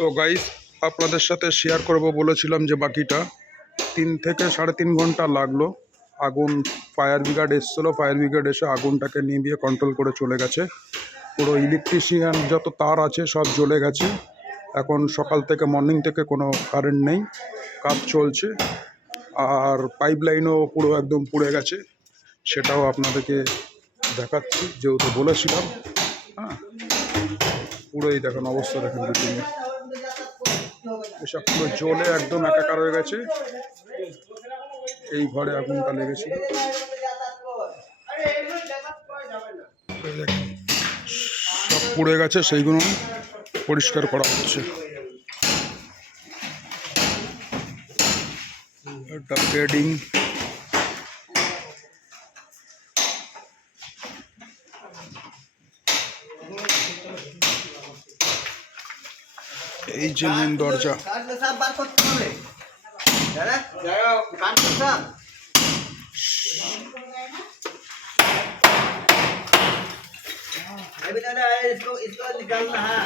তো গাইস আপনাদের সাথে শেয়ার করব বলেছিলাম যে বাকিটা 3 থেকে 3.5 ঘন্টা লাগলো। আগুন ফায়ার ব্রিগেড এসেছিলো, ফায়ার ব্রিগেড এসে আগুনটাকে নিভিয়ে কন্ট্রোল করে চলে গেছে। পুরো ইলেকট্রিশিয়ান যত তার আছে সব জ্বলে গেছে। এখন সকাল থেকে মর্নিং থেকে কোনো কারেন্ট নেই, কাজ চলছে। আর পাইপ লাইনও পুরো একদম পুড়ে গেছে, সেটাও আপনাদেরকে দেখাচ্ছি যেহেতু বলেছিলাম। হ্যাঁ, পুরোই দেখেন অবস্থা, দেখেন বিল্ডিংয়ের এসব পুরো জ্বলে একদম একাকার হয়ে গেছে। এই ঘরে আগুনটা লেগেছিল, সব পুড়ে গেছে, সেইগুলো পরিষ্কার করা হচ্ছে। একটা বেডিং, এই যে মেন দরজা, इसको निकालना है।